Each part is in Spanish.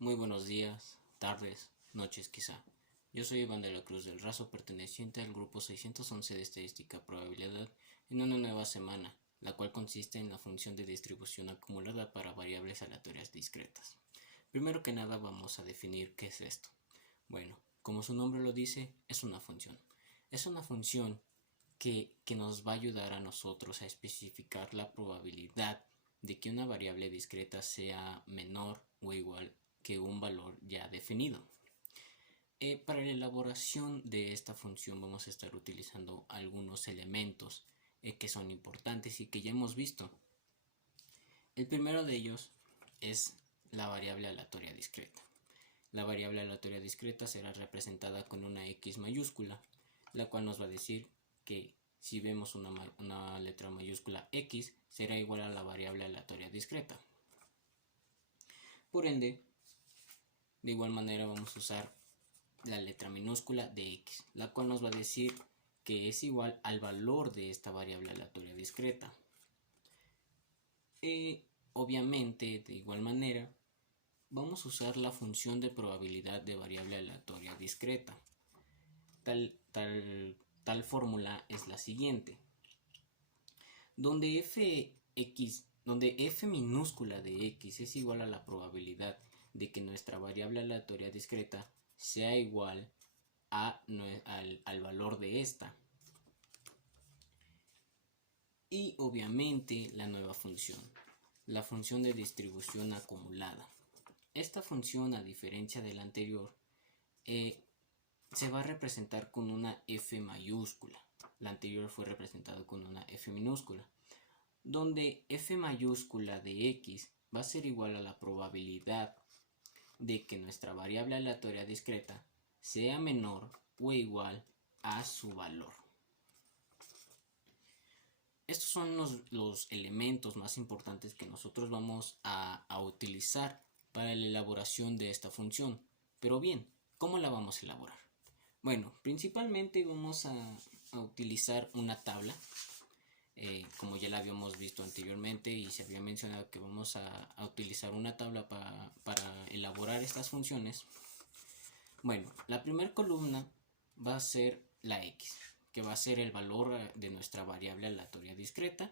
Muy buenos días, tardes, noches quizá. Yo soy Iván de la Cruz del Razo, perteneciente al grupo 611 de Estadística Probabilidad, en una nueva semana, la cual consiste en la función de distribución acumulada para variables aleatorias discretas. Primero que nada vamos a definir qué es esto. Bueno, como su nombre lo dice, es una función. Es una función que nos va a ayudar a nosotros a especificar la probabilidad de que una variable discreta sea menor o igual que un valor ya definido. Para la elaboración de esta función vamos a estar utilizando algunos elementos que son importantes y que ya hemos visto. El primero de ellos es la variable aleatoria discreta. La variable aleatoria discreta será representada con una X mayúscula, la cual nos va a decir que si vemos una letra mayúscula X será igual a la variable aleatoria discreta. Por ende, de igual manera vamos a usar la letra minúscula de X, la cual nos va a decir que es igual al valor de esta variable aleatoria discreta. Obviamente, de igual manera, vamos a usar la función de probabilidad de variable aleatoria discreta. Tal fórmula es la siguiente, donde f minúscula de x es igual a la probabilidad de que nuestra variable aleatoria discreta sea igual al valor de esta. Y obviamente la nueva función, la función de distribución acumulada. Esta función, a diferencia de la anterior, se va a representar con una f mayúscula. La anterior fue representada con una f minúscula, donde f mayúscula de x va a ser igual a la probabilidad de que nuestra variable aleatoria discreta sea menor o igual a su valor. Estos son los elementos más importantes que nosotros vamos a utilizar para la elaboración de esta función. Pero bien, ¿cómo la vamos a elaborar? Bueno, principalmente vamos a utilizar una tabla, como ya la habíamos visto anteriormente y se había mencionado que vamos a utilizar una tabla para elaborar estas funciones. Bueno, la primera columna va a ser la x, que va a ser el valor de nuestra variable aleatoria discreta,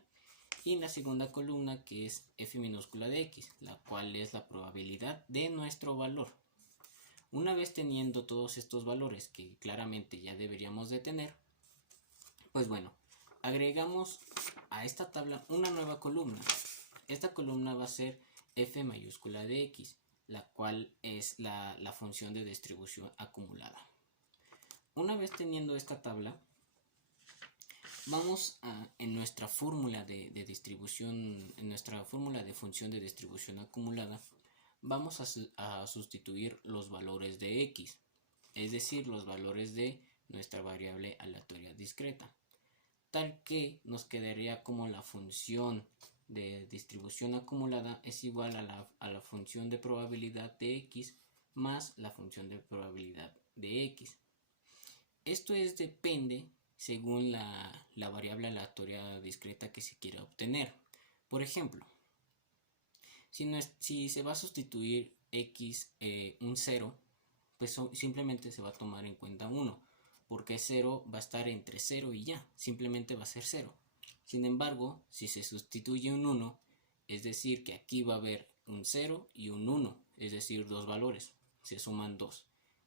y la segunda columna, que es f minúscula de x, la cual es la probabilidad de nuestro valor. Una vez teniendo todos estos valores, que claramente ya deberíamos de tener, pues bueno, agregamos a esta tabla una nueva columna. Esta columna va a ser f mayúscula de x, la cual es la función de distribución acumulada. Una vez teniendo esta tabla, vamos en nuestra fórmula de distribución, en nuestra fórmula de función de distribución acumulada, vamos a sustituir los valores de x, es decir, los valores de nuestra variable aleatoria discreta, tal que nos quedaría como la función de distribución acumulada es igual a la función de probabilidad de x más la función de probabilidad de x. Esto depende según la variable aleatoria discreta que se quiera obtener. Por ejemplo, si se va a sustituir x un 0, pues simplemente se va a tomar en cuenta 1, porque 0 va a estar entre 0 y ya, simplemente va a ser 0. Sin embargo, si se sustituye un 1, es decir que aquí va a haber un 0 y un 1, es decir, dos valores, se suman 2.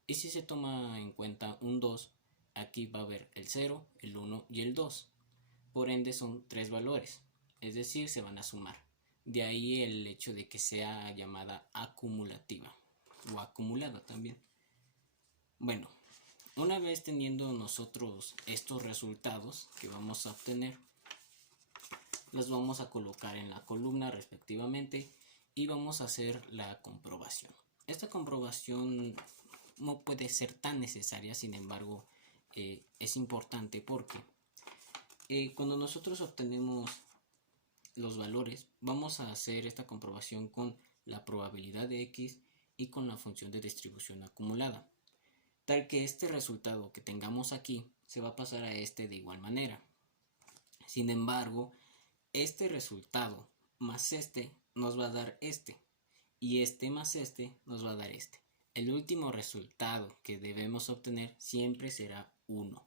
Y si se toma en cuenta un 2, aquí va a haber el 0, el 1 y el 2. Por ende son 3 valores, es decir, se van a sumar. De ahí el hecho de que sea llamada acumulativa o acumulada también. Bueno, una vez teniendo nosotros estos resultados que vamos a obtener, los vamos a colocar en la columna respectivamente y vamos a hacer la comprobación. Esta comprobación no puede ser tan necesaria, sin embargo, es importante porque cuando nosotros obtenemos los valores, vamos a hacer esta comprobación con la probabilidad de x y con la función de distribución acumulada, tal que este resultado que tengamos aquí se va a pasar a este de igual manera. Sin embargo, este resultado más este nos va a dar este, y este más este nos va a dar este. El último resultado que debemos obtener siempre será 1.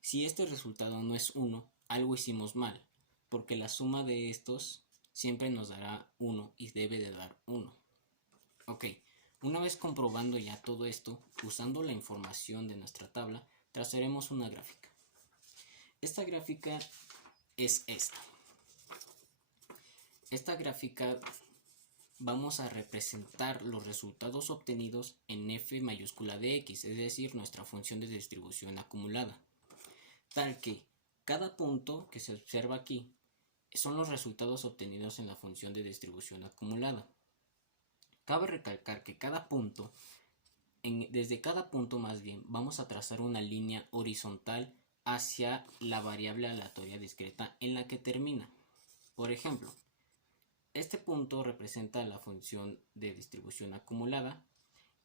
Si este resultado no es 1, algo hicimos mal, porque la suma de estos siempre nos dará 1 y debe de dar 1. Ok, una vez comprobando ya todo esto, usando la información de nuestra tabla, trazaremos una gráfica. Esta gráfica es esta. Esta gráfica vamos a representar los resultados obtenidos en f mayúscula de x, es decir, nuestra función de distribución acumulada, tal que cada punto que se observa aquí son los resultados obtenidos en la función de distribución acumulada. Cabe recalcar que cada punto, desde cada punto más bien, vamos a trazar una línea horizontal hacia la variable aleatoria discreta en la que termina. Por ejemplo, este punto representa la función de distribución acumulada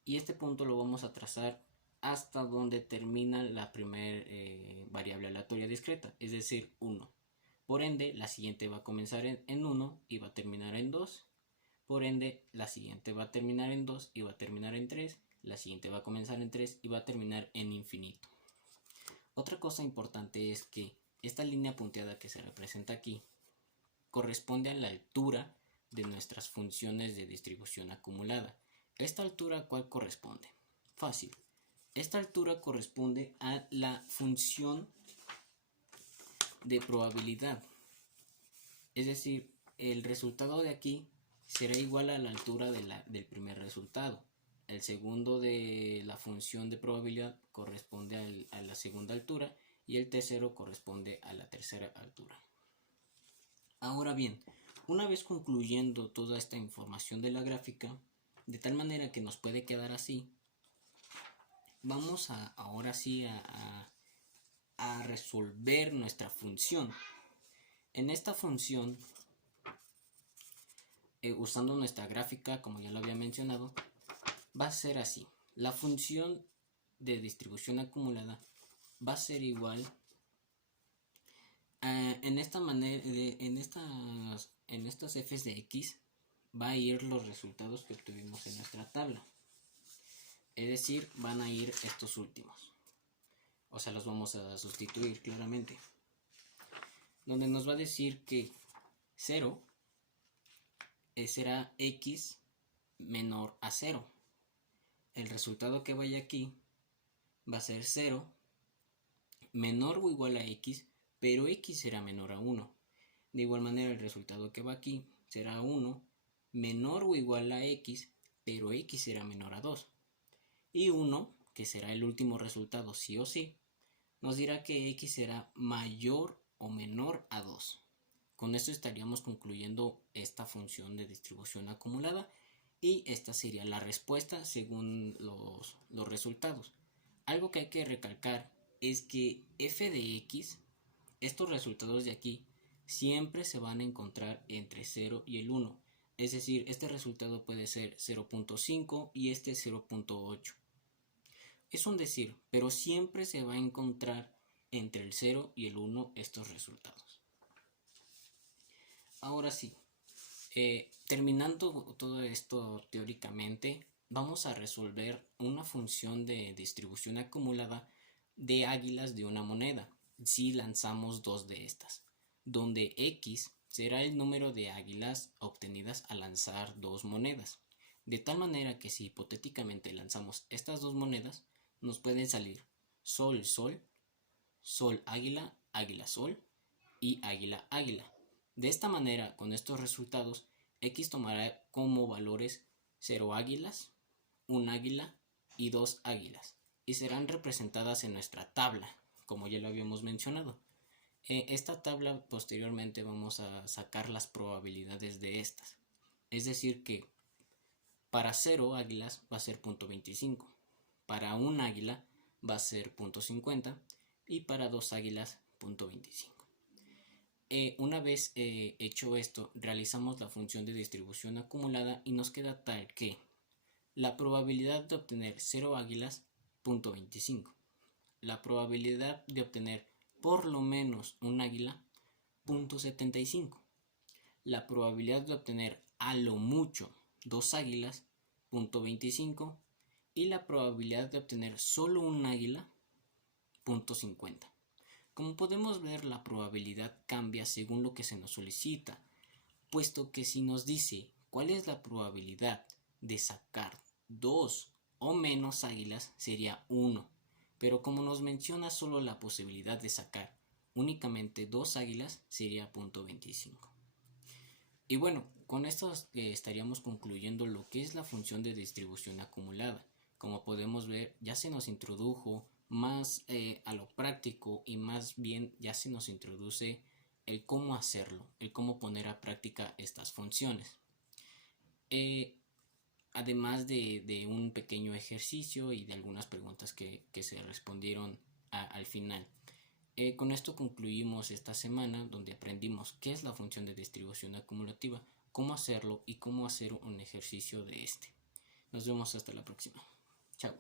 y este punto lo vamos a trazar hasta donde termina la primera variable aleatoria discreta, es decir, 1. Por ende, la siguiente va a comenzar en 1 y va a terminar en 2. Por ende, la siguiente va a terminar en 2 y va a terminar en 3. La siguiente va a comenzar en 3 y va a terminar en infinito. Otra cosa importante es que esta línea punteada que se representa aquí corresponde a la altura de nuestras funciones de distribución acumulada. ¿Esta altura a cuál corresponde? Fácil. Esta altura corresponde a la función de probabilidad. Es decir, el resultado de aquí será igual a la altura del primer resultado. El segundo de la función de probabilidad corresponde a la segunda altura y el tercero corresponde a la tercera altura. Ahora bien, una vez concluyendo toda esta información de la gráfica, de tal manera que nos puede quedar así, vamos ahora sí a resolver nuestra función. En esta función, usando nuestra gráfica, como ya lo había mencionado, va a ser así. La función de distribución acumulada va a ser igual en esta manera, en estas f's de x va a ir los resultados que obtuvimos en nuestra tabla. Es decir, van a ir estos últimos. O sea, los vamos a sustituir claramente. Donde nos va a decir que 0 será x menor a 0. El resultado que vaya aquí va a ser 0 menor o igual a x, pero x será menor a 1. De igual manera, el resultado que va aquí será 1 menor o igual a x, pero x será menor a 2. Y 1, que será el último resultado sí o sí, nos dirá que x será mayor o menor a 2. Con esto estaríamos concluyendo esta función de distribución acumulada y esta sería la respuesta según los resultados. Algo que hay que recalcar es que f de x, estos resultados de aquí, siempre se van a encontrar entre 0 y el 1. Es decir, este resultado puede ser 0.5 y este 0.8. Es un decir, pero siempre se va a encontrar entre el 0 y el 1 estos resultados. Ahora sí, terminando todo esto teóricamente, vamos a resolver una función de distribución acumulada de águilas de una moneda si lanzamos dos de estas, donde x será el número de águilas obtenidas al lanzar dos monedas, de tal manera que si hipotéticamente lanzamos estas dos monedas, nos pueden salir sol, sol, sol, águila, águila, sol y águila, águila. De esta manera, con estos resultados, x tomará como valores 0 águilas, 1 águila y 2 águilas, y serán representadas en nuestra tabla, como ya lo habíamos mencionado. Esta tabla posteriormente vamos a sacar las probabilidades de estas. Es decir que para 0 águilas va a ser 0.25, para 1 águila va a ser 0.50 y para 2 águilas 0.25. Una vez hecho esto, realizamos la función de distribución acumulada y nos queda tal que la probabilidad de obtener 0 águilas, 0.25. La probabilidad de obtener por lo menos un águila, 0.75. La probabilidad de obtener a lo mucho 2 águilas, 0.25, y la probabilidad de obtener solo un águila, 0.50. Como podemos ver, la probabilidad cambia según lo que se nos solicita, puesto que si nos dice cuál es la probabilidad de sacar 2 o menos águilas sería 1, pero como nos menciona solo la posibilidad de sacar únicamente 2 águilas sería 0.25. Y bueno, con esto estaríamos concluyendo lo que es la función de distribución acumulada. Como podemos ver, ya se nos introdujo más a lo práctico, y más bien ya se nos introduce el cómo hacerlo, el cómo poner a práctica estas funciones. Además de un pequeño ejercicio y de algunas preguntas que se respondieron al final. Con esto concluimos esta semana, donde aprendimos qué es la función de distribución acumulativa, cómo hacerlo y cómo hacer un ejercicio de este. Nos vemos hasta la próxima. Chao.